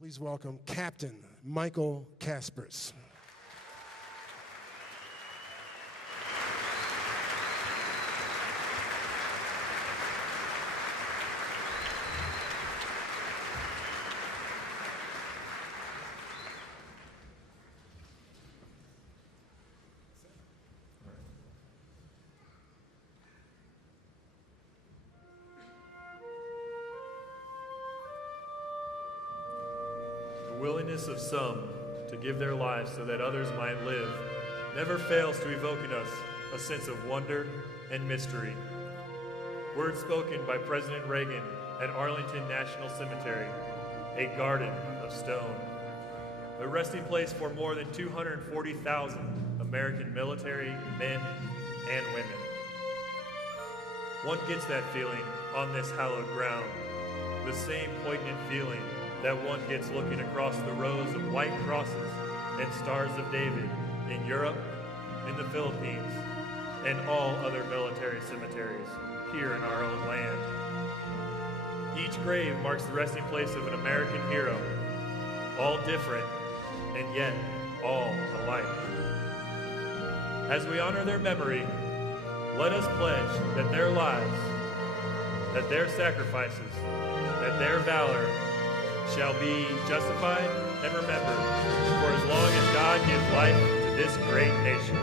Please welcome Captain Michael Caspers. The willingness of some to give their lives so that others might live never fails to evoke in us a sense of wonder and mystery. Words spoken by President Reagan at Arlington National Cemetery, a garden of stone, a resting place for more than 240,000 American military men and women. One gets that feeling on this hallowed ground, the same poignant feeling that one gets looking across the rows of white crosses and stars of David in Europe, in the Philippines, and all other military cemeteries here in our own land. Each grave marks the resting place of an American hero, all different and yet all alike. As we honor their memory, let us pledge that their lives, that their sacrifices, that their valor shall be justified and remembered for as long as God gives life to this great nation.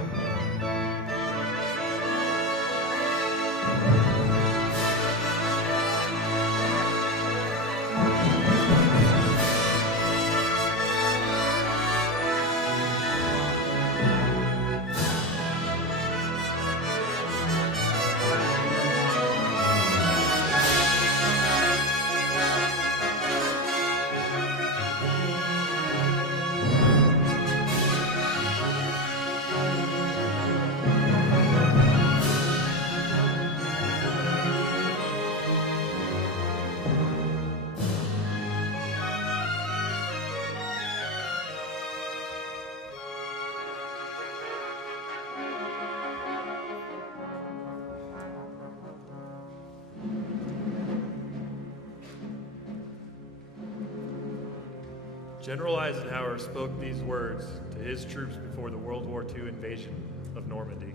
General Eisenhower spoke these words to his troops before the World War II invasion of Normandy.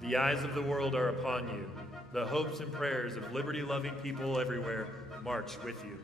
The eyes of the world are upon you. The hopes and prayers of liberty-loving people everywhere march with you.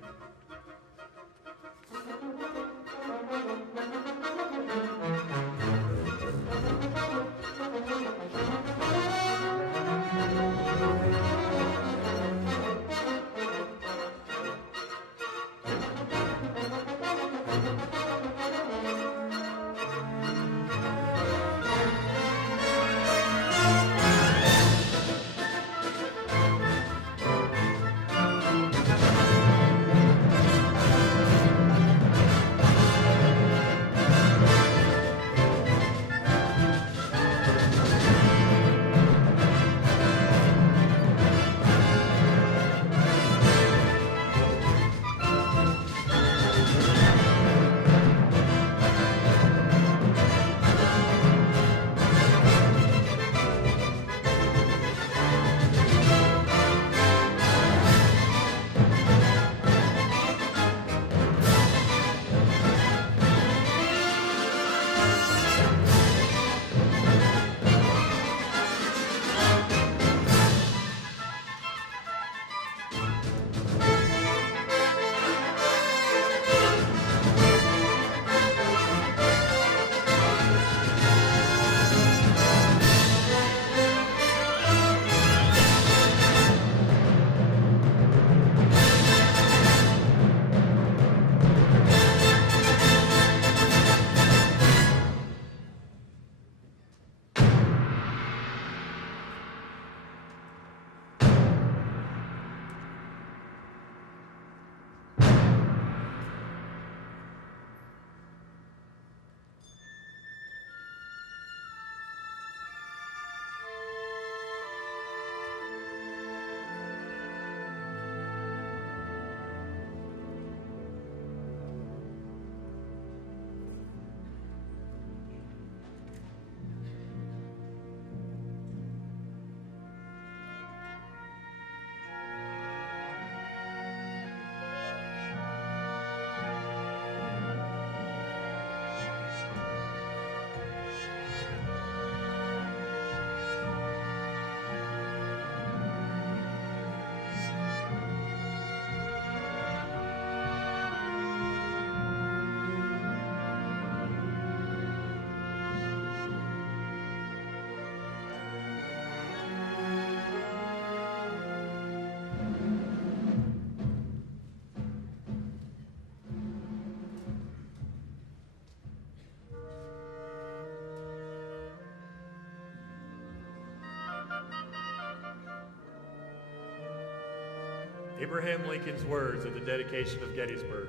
Abraham Lincoln's words of the dedication of Gettysburg,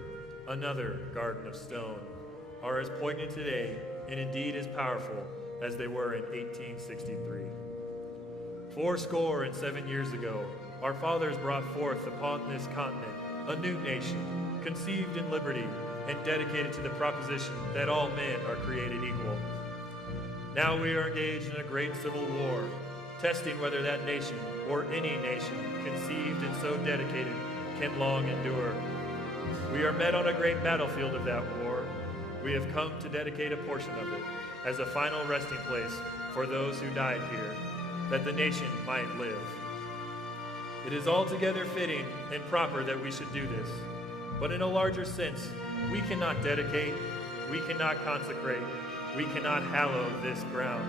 another garden of stone, are as poignant today and indeed as powerful as they were in 1863. 7 years ago, our fathers brought forth upon this continent a new nation, conceived in liberty and dedicated to the proposition that all men are created equal. Now we are engaged in a great civil war, testing whether that nation or any nation conceived and so dedicated can long endure. We are met on a great battlefield of that war. We have come to dedicate a portion of it as a final resting place for those who died here, that the nation might live. It is altogether fitting and proper that we should do this, but in a larger sense, we cannot dedicate, we cannot consecrate, we cannot hallow this ground.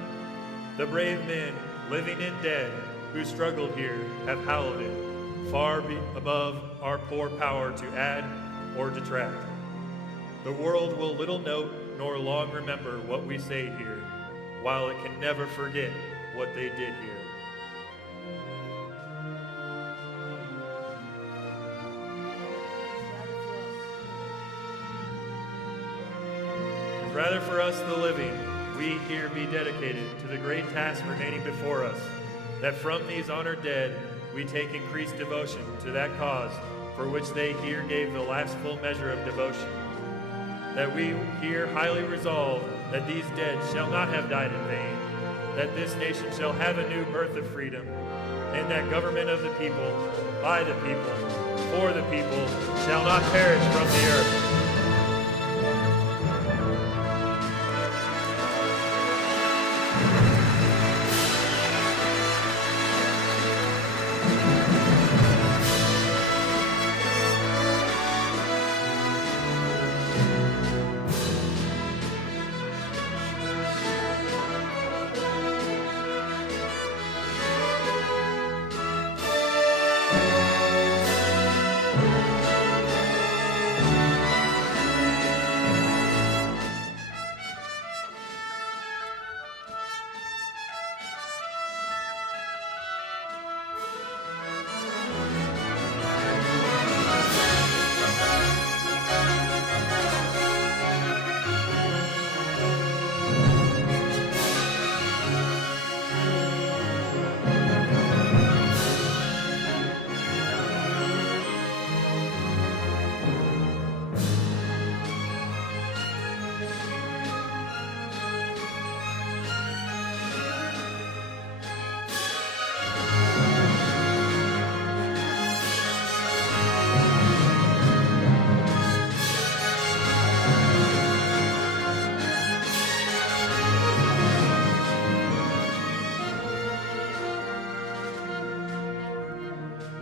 The brave men, living and dead, who struggled here have hallowed it, far above our poor power to add or detract. The world will little note nor long remember what we say here, while it can never forget what they did here. Rather for us the living, we here be dedicated to the great task remaining before us, that from these honored dead we take increased devotion to that cause for which they here gave the last full measure of devotion, that we here highly resolve that these dead shall not have died in vain, that this nation shall have a new birth of freedom, and that government of the people, by the people, for the people, shall not perish from the earth.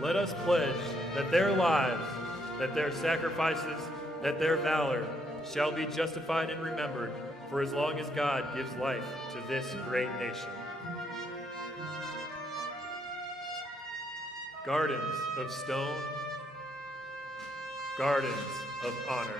Let us pledge that their lives, that their sacrifices, that their valor shall be justified and remembered for as long as God gives life to this great nation. Gardens of stone, gardens of honor.